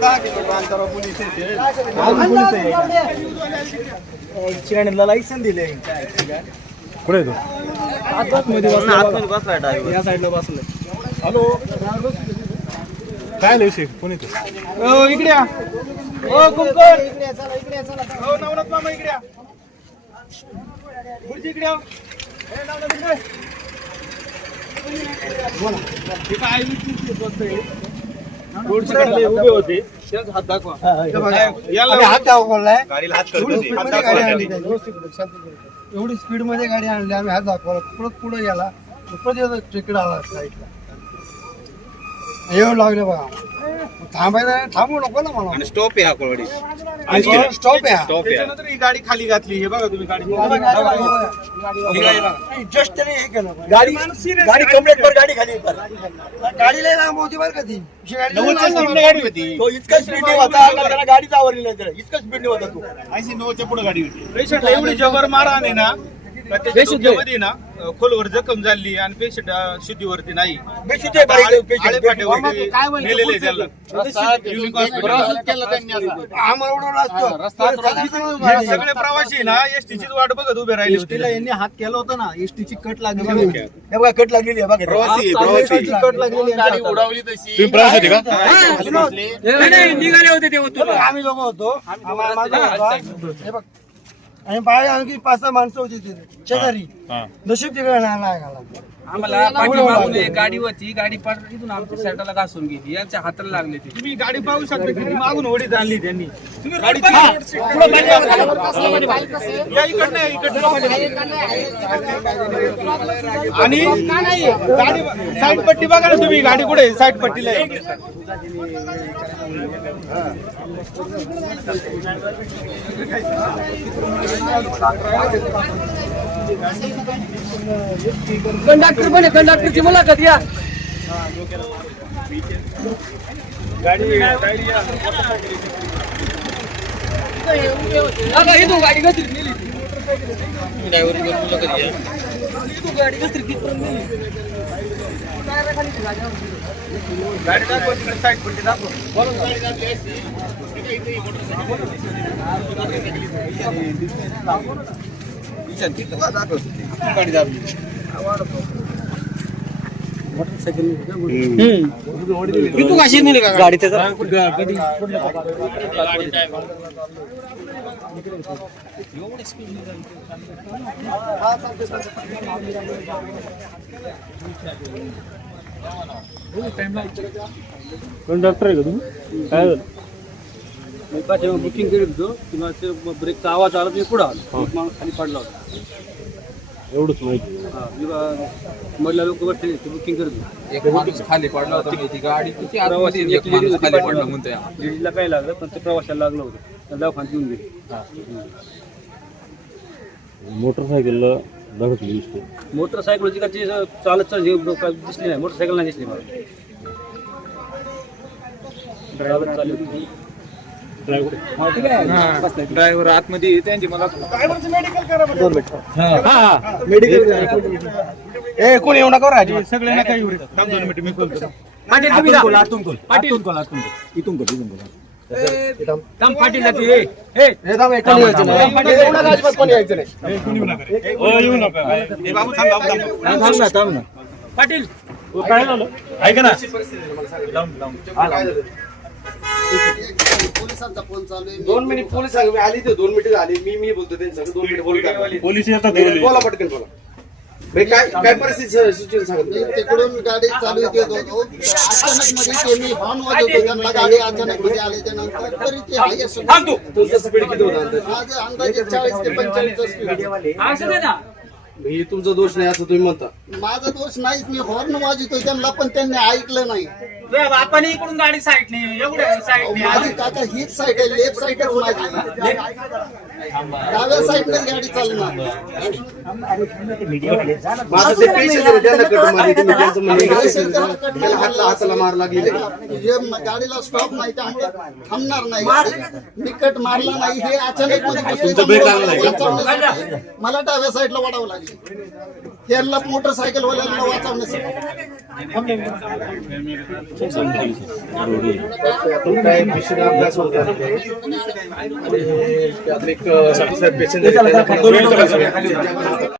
10 kilometre अंतरावर police येते. चिराणीला licence दिले पुढे तो आतमध्ये बसलाय ड्रायव्हर या साईडला बसलाय. हॅलो काय विषय कोण येतो इकडे या. कुंकण हो नवनाथ मामा इकडे या. खुर्ची इकडे या. नवनाथ इकडे. काय खुर्चीकडे उभे होते. हात दाखवा. हात दाखवलाय गाडीला हात करतो. एवढी स्पीड मध्ये गाडी आणली आम्ही हात दाखवला परत पुढे गेला परत तिकडे आला साईडला येऊ लागले बघा थांबायला थांबू नको ना मला स्टॉप आहे हा कोळवाडी. स्टॉप आहे त्याच्यानंतर ही गाडी खाली घातली. हे बघा तुम्ही गाडी जस्ट तरी हे केलं गाडी गाडी कम्प्लीट कर गाडी खाली गाडी लय लांब होती बरं का ती गाडी होती. तो इतका स्पीड होता त्याला गाडीच आवरली नाही त्याला इतका स्पीड होता तो 80-90 पुढे गाडी होती. पेशंटला एवढी जबर मारहाण आहे ना त्याच्या डोक्यामध्ये ना खोलवर जखम झाली आणि पेशंट शुद्धीवरती नाही. सगळे प्रवासी ना एसटीची वाट बघत उभे राहिले होते. यांनी हात केला होता ना एसटीची कट लागलेली बघा कट लागलेली आहे प्रवासी कट लागलेली गाडी उडवली तशी. तुम्ही प्रवास होते का निघाले होते ते आम्ही लोक होतो हे बघ आणि बाहेर आणखी 5-6 माणसं होती तिथे शेजारी नशीब तिकडे नाही घाला आम्हाला पाठीमागून एक गाडी होती गाडी इथून आमच्या साईडला घासून गेली यांच्या हाताला लागले ते. तुम्ही गाडी पाहू शकता की मागून होडीत आणली त्यांनी. गाडी आणि गाडी साईड पट्टी बघा ना तुम्ही. गाडी कुठे साईड पट्टीला कंडक्टर पण कंडक्टरची मुलाखत या इथून गाडी घसरी नेली गाडी घसरी गाडी दाखव तिकडे साईड पट्टी दाखव. गाडी दाबली तू काशी नेली का गाडी त्याचा कंडक्टर आहे का तुम्ही काय झालं मी पाठीमा बुकिंग करीत होतो किंवा ब्रेकचा आवाज आला तुम्ही पुढे आलो खाली पडला होता. एवढंच माहिती मधल्या लोक बसले बुकिंग करत होते. एक माणूस खाली पडला होता ती गाडी किती आतमध्ये एक माणूस खाली पडला म्हणतोय. लेडीजला काय लागलं पण ते प्रवाशाला लागलं होतं दवाखान्यात घेऊन गेले. मोटरसायकलला धडकली दिसते. मोटरसायकलची का ते चालत दिसली नाही मोटरसायकल नाही दिसली मला. ड्रायव्हर चालू ड्रायव्हर आतमध्ये त्यांची मला मेडिकल कोणी येऊ नका राजी सगळे नका येऊ रे. थांब 2 मिनिट मी कॉल करतो. पाटील काय झालं ऐका ना पोलिसांचा फोन चालू आहे 2 मिनिट पोलीस आली ते 2 मिनिट झाली मी बोलतो त्यांच्याकडे 2 मिनिट बोलतो पोलीस येतात बोला पटकन बोला काय परिस्थिती सिच्युएशन सांगत तिकडून गाडी चालू होती अचानक मध्ये त्यांनी हॉर्न वाजवतो त्यांना गाडी अचानक मध्ये आल्याच्या नंतर तरी ते हाय असं तुमचं स्पीड किती होतं माझं अंदाजे 40 ते 45 स्पीड असं दे ना हे तुमचा दोष नाही असं तुम्ही म्हणता माझा दोष नाही मी हॉर्न वाजवतो त्यांना पण त्यांनी ऐकलं नाही आपण इकडून गाडी साईडने एवढ्या साईडने माझी काका हीच साईड आहे लेफ्ट साईडच माझी डाव्या साईडने गाडी चालणार माझं ते पेशंट आहे त्यांना कट मारली तुम्ही त्यांचं म्हणणं हाताला मार लागली गाडीला स्टॉप नाही त्यामुळे थांबणार नाही मी कट मारला नाही हे अचानक मला डाव्या साईडला वाढावं लागेल त्यांना मोटरसायकल वाल्यांना वाचवण्यासाठी काय पेशंट अभ्यास होत आणि त्यात एक पेशंट